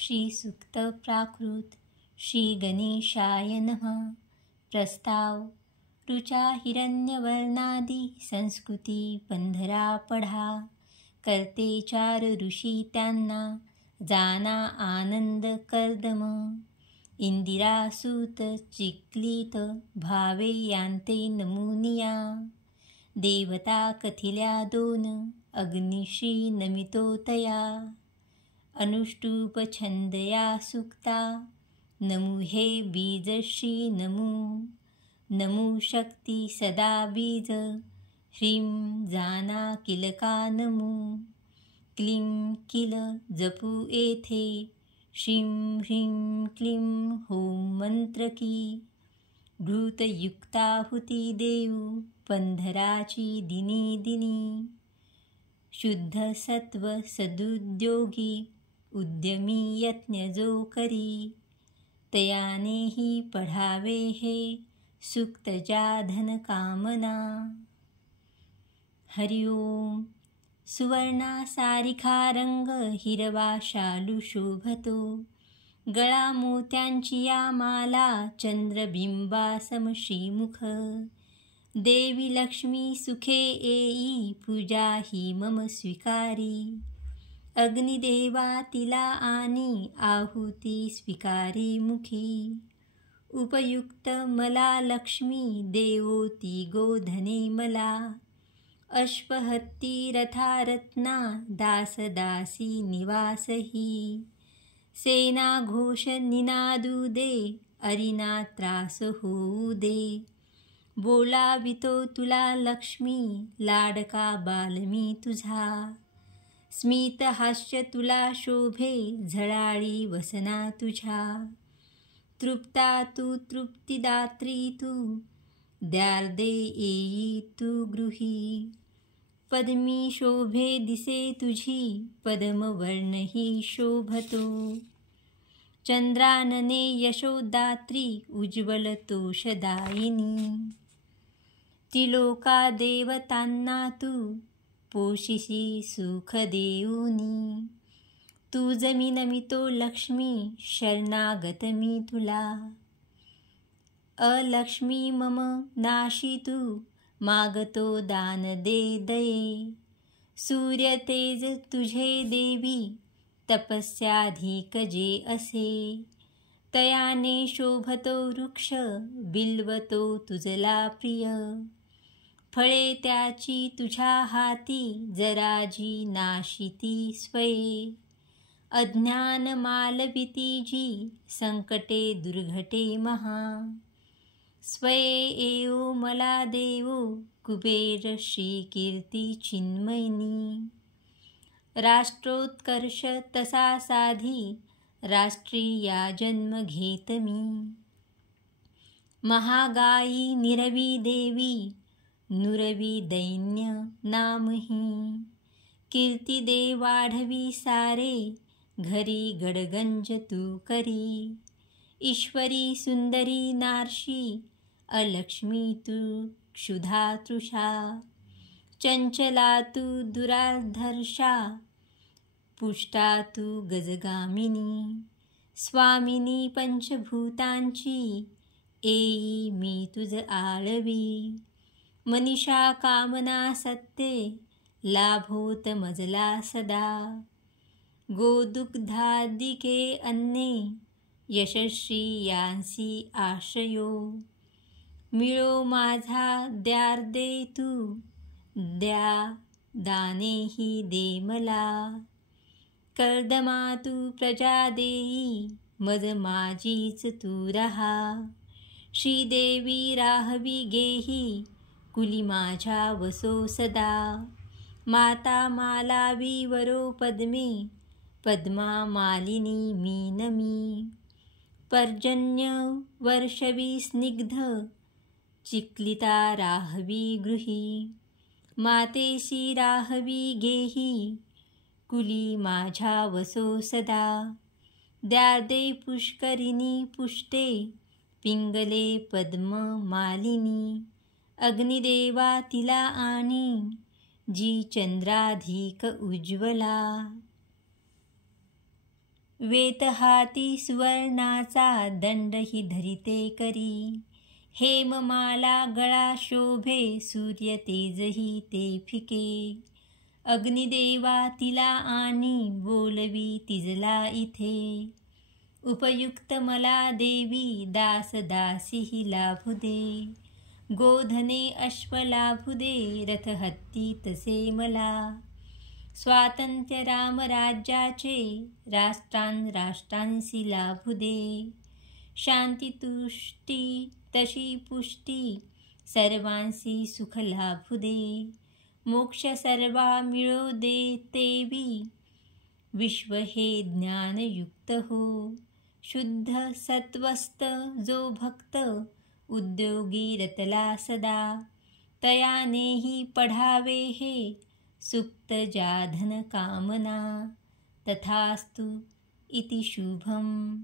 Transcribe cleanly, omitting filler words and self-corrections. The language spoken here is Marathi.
श्री सुक्त प्राकृत श्री गणेशाय नमः। प्रस्ताव ऋचा हिरण्यवर्णादी संस्कृती पंधरा पढा। करते चार ऋषी त्यांना जाना आनंद कर्दम। इंदिरासूत चिक्लित भावे यांते नमुनिया। देवता कथिल्या दोन अग्निशी नमितो तया। अनुष्टुप छंदया सुक्ता नमु हे बीज श्री नमु। नमु शक्ती सदा बीज ह्रीं जाना किलका नमु। क्लीं किल जपू येथे श्रीं ह्रीं क्लीं होम मंत्र की। घृतयुक्ताहुती देऊ पंधराची दिनी दिनी। शुद्ध सत्व सदुद्योगी उद्यमी यज्ञ जो करी। तयानेही पढावे हे सुक्त ज्या धन कामना। हरि ओम। सुवर्णा सारिखा रंग हिरवा शालू शोभतो। गळा मोत्यांची या माला चंद्रबिंबा सम श्रीमुख। देवी लक्ष्मी सुखे येई पूजा ही मम स्वीकारी। अग्निदेवा तिला आणि आहुती स्वीकारी मुखी। उपयुक्त मला लक्ष्मी देवो ती गोधने मला। अश्वहत्ती रथारत्ना दासदासी निवासही। सेना घोष निनादू दे अरिना त्रास होऊ दे। बोलावितो तुला लक्ष्मी लाडका बालमी तुझा। स्मित हास्य तुला शोभे झळाळी वसना तुझ्या। तृप्ता तू तृप्तिदात्री तू द्यार्दे येई तू गृही। पद्मी शोभे दिसे तुझी पद्मवर्णही शोभतो। चंद्रानने यशोदात्री उज्ज्वल तोषदायिनी। त्रिलोका देवतांना तू पोषिसी सुख देऊनी। तुझ मी नमितो लक्ष्मी शरणागत मी तुला। अलक्ष्मी मम नाशी तू मागतो दान दे दये। सूर्य तेज तुझे देवी तपस्याधिक जे असे। तयाने शोभतो वृक्ष बिल्वतो तुझला प्रिय। फळे त्याची तुझ्या हाती जराजी नाशिती स्वये। अज्ञान मालविती जी संकटे दुर्घटे महा। स्वये येओ मला देवो कुबेर श्री कीर्ती चिन्मयनी। राष्ट्रोत्कर्ष तसा साधी राष्ट्रीया जन्म घेत मी। महागाई निरवी देवी नुरवी दैन्य नामही। कीर्ती दे वाढवी सारे घरी गडगंज तू करी। ईश्वरी सुंदरी नारशी अलक्ष्मी तू क्षुधा तृषा। चंचला तू दुराधर्षा पुष्टा तू गजगामिनी। स्वामिनी पंचभूतांची येई मी तुझ आळवी। मनीषा कामना सत्ते लाभोत मजला सदा। गोदुग्धादिके अन्ने यशस्वी यांसी आश्रयो। मिळो माझा द्यार्दे तू द्या दानेही दे मला। कर्दमा तू प्रजा देई मज माझीच तू रहा। श्रीदेवी राहवी गेही कुली माझ्या वसो सदा। माता मालावी वरो पद्मे पद्मा मालिनी मी नमी। पर्जन्य वर्षवी स्निग्ध चिक्लिता राहवी गृही। मातेशी राहवी गेही कुली माझ्या वसो सदा। द्यार्दे पुष्करिणी पुष्टे पिंगले पद्म मालिनी। अग्निदेवा तिला आणि जी चंद्राधिक उज्ज्वला। वेत हाती सुवर्णाचा दंडही धरिते करी. हेममाला गळा शोभे सूर्य तेजही ते फिके. अग्निदेवा तिला आणि बोलवी तिजला इथे. उपयुक्त मला देवी दास दासीही लाभू दे. गोधने अश्व लाभू दे रथ हत्ती तसे मला. स्वातंत्र्य रामराज्याचे राष्ट्रांसी लाभू दे. शांती तुष्टी तशी पुष्टी सर्वांसी सुख लाभू दे. मोक्ष सर्वा मिळो दे देवी विश्व हे ज्ञानयुक्त हो. शुद्ध सत्वस्त जो भक्त उद्योगी रतला सदा. तयानेही पढावे हे सुक्त जाधन कामना. तथास्तु इति शुभम.